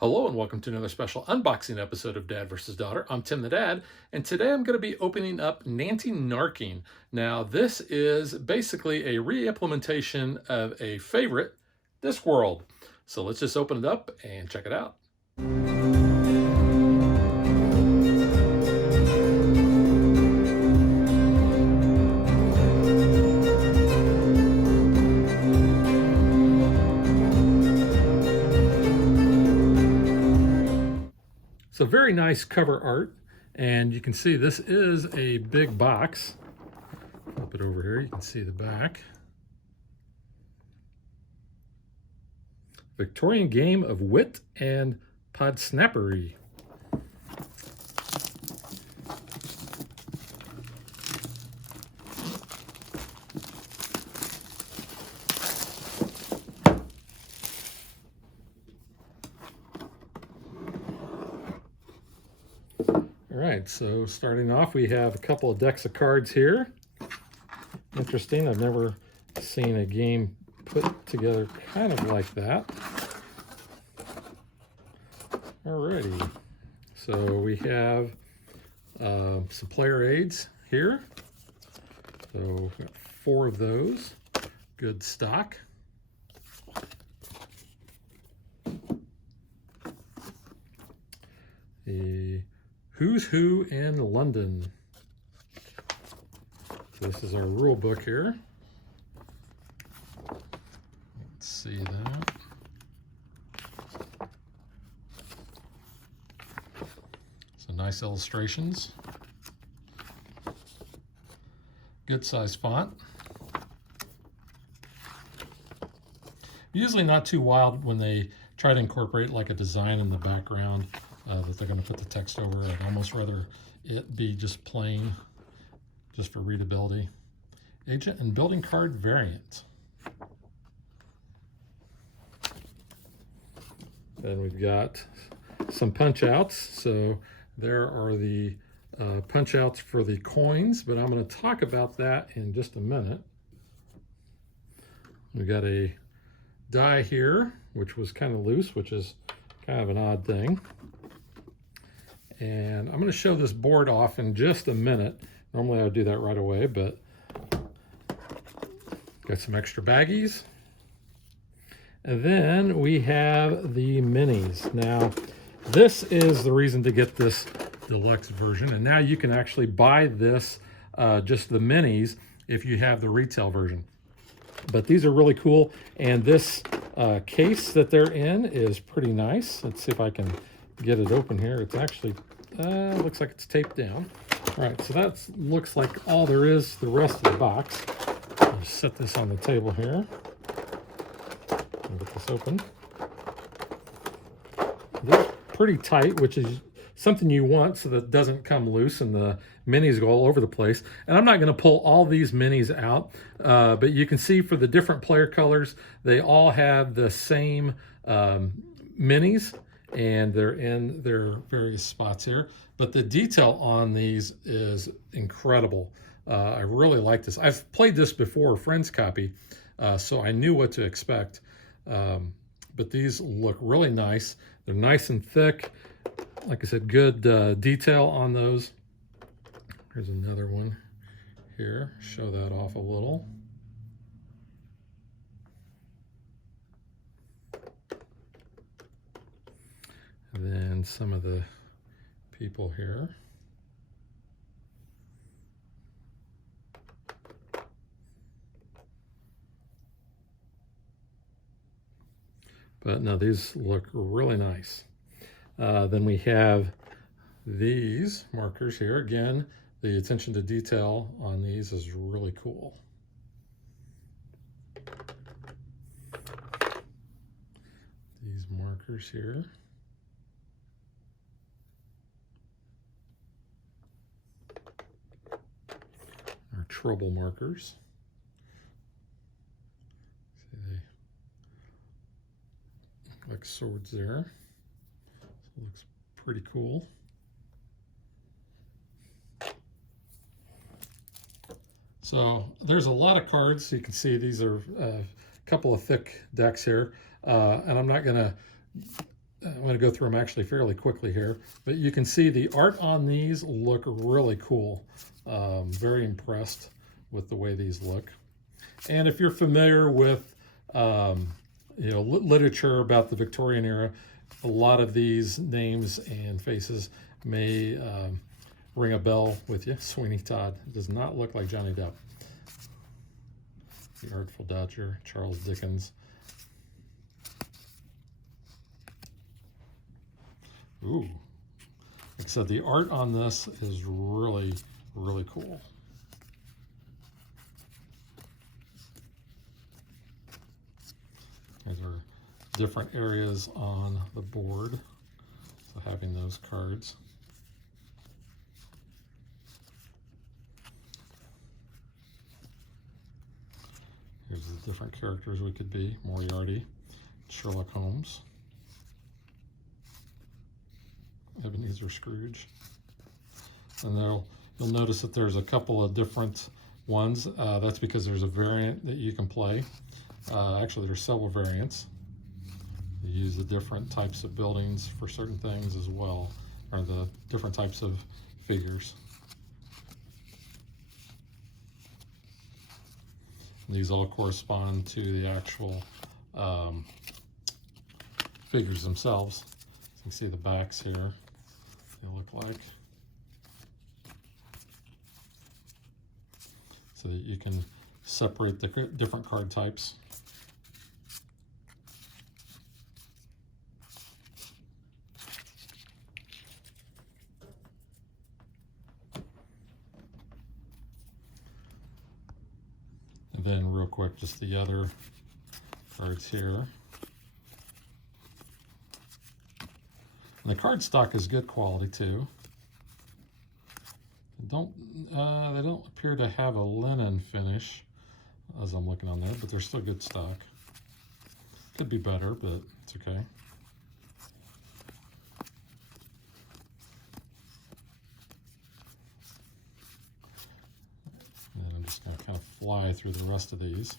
Hello and welcome to another special unboxing episode of Dad vs. Daughter. I'm Tim the Dad, and today I'm going to be opening up Nanty Narking. Now, this is basically a re-implementation of a favorite, Discworld. So let's just open it up and check it out. So very nice cover art, and you can see this is a big box. Flip it over here, you can see the back. Victorian game of wit and podsnappery. All right, so starting off, we have a couple of decks of cards here. Interesting, I've never seen a game put together kind of like that. Alrighty, so we have some player aids here. So we've got 4 of those, good stock. The Who's Who in London. So this is our rule book here. Let's see that. So nice illustrations. Good size font. Usually not too wild when they try to incorporate like a design in the background that they're going to put the text over. I'd almost rather it be just plain, just for readability. Agent and building card variant. Then we've got some punch outs. So there are the punch outs for the coins, but I'm going to talk about that in just a minute. We've got a die here, which was kind of loose, which is kind of an odd thing. And I'm going to show this board off in just a minute. Normally I would do that right away, but got some extra baggies. And then we have the minis. Now, this is the reason to get this deluxe version. And now you can actually buy this, just the minis, if you have the retail version. But these are really cool. And this case that they're in is pretty nice. Let's see if I can get it open here. It's actually, looks like it's taped down. All right, so that looks like all there is to the rest of the box. I'll set this on the table here. Get this open. They're pretty tight, which is something you want so that it doesn't come loose and the minis go all over the place. And I'm not going to pull all these minis out, but you can see for the different player colors, they all have the same minis, and they're in their various spots here. But the detail on these is incredible. I really like this. I've played this before, a friend's copy, so I knew what to expect. But these look really nice. They're nice and thick. Like I said, good detail on those. Here's another one here. Show that off a little. And then some of the people here. But no, these look really nice. Then we have these markers here. Again, the attention to detail on these is really cool. These markers here. Are trouble markers. See, they look like swords there. So it looks pretty cool. So there's a lot of cards. You can see these are a couple of thick decks here. And I'm not going to I'm going to go through them actually fairly quickly here, but you can see the art on these look really cool. Very impressed with the way these look. And if you're familiar with literature about the Victorian era, a lot of these names and faces may ring a bell with you. Sweeney Todd does not look like Johnny Depp. The Artful Dodger, Charles Dickens. Ooh, like I said, the art on this is really, really cool. These are different areas on the board, so having those cards. Here's the different characters we could be: Moriarty, Sherlock Holmes, Ebenezer Scrooge. And you'll notice that there's a couple of different ones. That's because there's a variant that you can play. Actually, there's several variants. You use the different types of buildings for certain things as well, or the different types of figures. These all correspond to the actual figures themselves. You can see the backs here, they look like. So that you can separate the different card types. And then real quick, just the other cards here. And the card stock is good quality too. They don't appear to have a linen finish as I'm looking on there, but they're still good stock. Could be better, but it's okay. And I'm just going to kind of fly through the rest of these.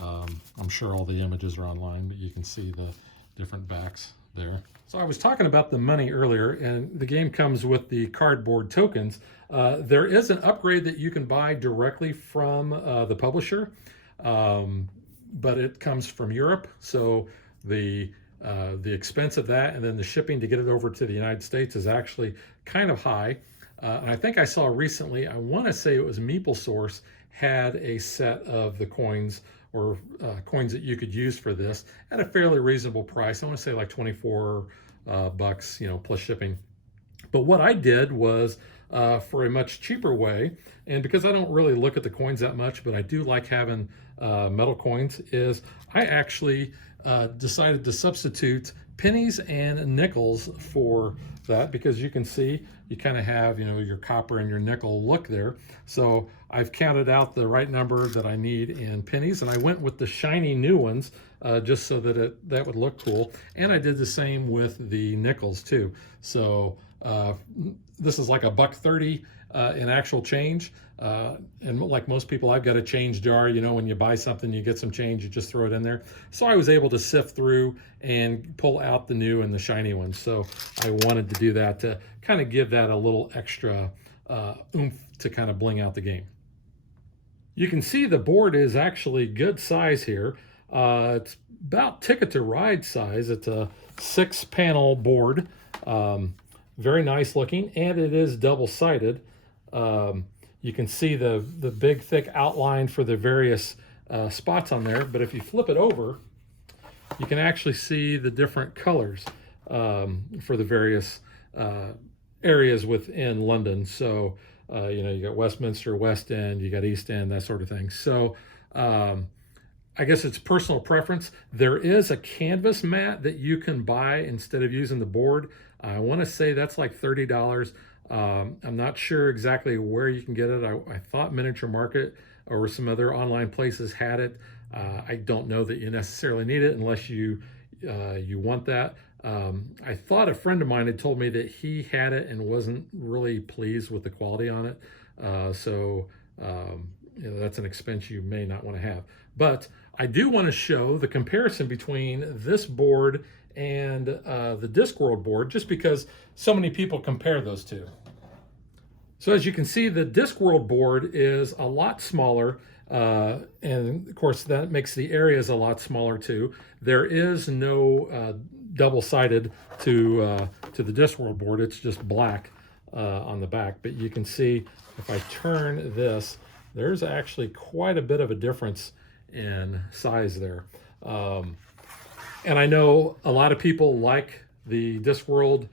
I'm sure all the images are online, but you can see the different backs there. So I was talking about the money earlier, and the game comes with the cardboard tokens. There is an upgrade that you can buy directly from the publisher, but it comes from Europe. So the expense of that and then the shipping to get it over to the United States is actually kind of high. And I think I saw recently, I want to say it was MeepleSource had a set of the coins or coins that you could use for this at a fairly reasonable price. I want to say like 24 bucks, plus shipping. But what I did was for a much cheaper way, and because I don't really look at the coins that much, but I do like having metal coins, is I actually decided to substitute pennies and nickels for that, because you can see you kind of have your copper and your nickel look there. So I've counted out the right number that I need in pennies, and I went with the shiny new ones just so that that would look cool. And I did the same with the nickels too. So this is like $1.30 in actual change. And like most people, I've got a change jar. When you buy something, you get some change, you just throw it in there. So I was able to sift through and pull out the new and the shiny ones. So I wanted to do that to kind of give that a little extra oomph to kind of bling out the game. You can see the board is actually good size here. It's about Ticket to Ride size. It's a 6-panel board. Very nice looking, and it is double-sided. You can see the big thick outline for the various spots on there, but if you flip it over, you can actually see the different colors for the various areas within London. So you got Westminster, West End, you got East End, that sort of thing. So I guess it's personal preference. There is a canvas mat that you can buy instead of using the board. I want to say that's like $30. I'm not sure exactly where you can get it. I thought Miniature Market or some other online places had it. I don't know that you necessarily need it unless you want that. I thought a friend of mine had told me that he had it and wasn't really pleased with the quality on it. So that's an expense you may not want to have. But I do want to show the comparison between this board and the Discworld board, just because so many people compare those two. So as you can see, the Discworld board is a lot smaller, and of course that makes the areas a lot smaller too. There is no double-sided to the Discworld board. It's just black on the back, but you can see if I turn this, there's actually quite a bit of a difference in size there. And I know a lot of people like the Discworld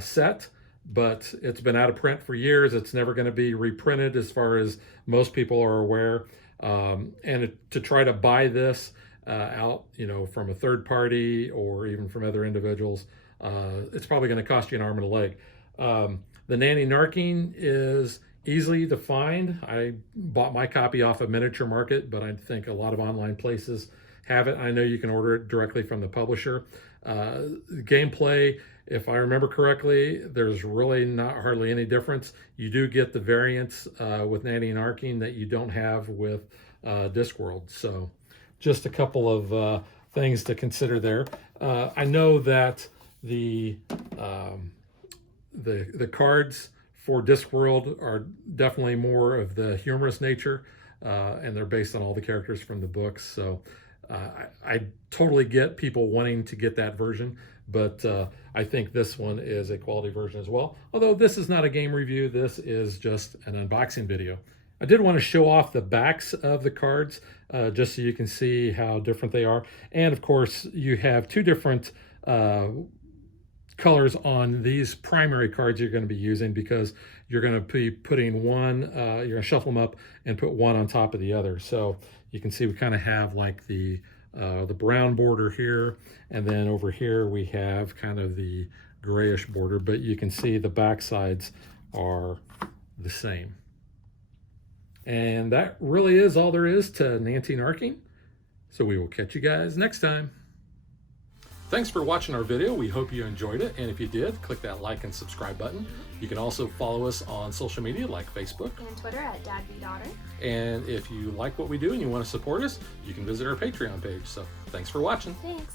set, but it's been out of print for years. It's never going to be reprinted as far as most people are aware. To try to buy this out, from a third party or even from other individuals, it's probably going to cost you an arm and a leg. The Nanty Narking is easily to find. I bought my copy off of Miniature Market, but I think a lot of online places have it. I know you can order it directly from the publisher. Gameplay, if I remember correctly, there's really not hardly any difference. You do get the variants with Nanty Narking that you don't have with Discworld. So just a couple of things to consider there. I know that the cards for Discworld are definitely more of the humorous nature, and they're based on all the characters from the books. So I totally get people wanting to get that version, but I think this one is a quality version as well. Although this is not a game review, this is just an unboxing video. I did want to show off the backs of the cards just so you can see how different they are. And of course, you have two different colors on these primary cards you're going to be using, because you're going to be putting one, you're going to shuffle them up and put one on top of the other. So you can see we kind of have like the brown border here, and then over here we have kind of the grayish border, but you can see the back sides are the same. And that really is all there is to Nanty Narking. So we will catch you guys next time. Thanks for watching our video. We hope you enjoyed it. And if you did, click that like and subscribe button. You can also follow us on social media like Facebook and Twitter at DadBeDaughter. And if you like what we do and you want to support us, you can visit our Patreon page. So thanks for watching. Thanks.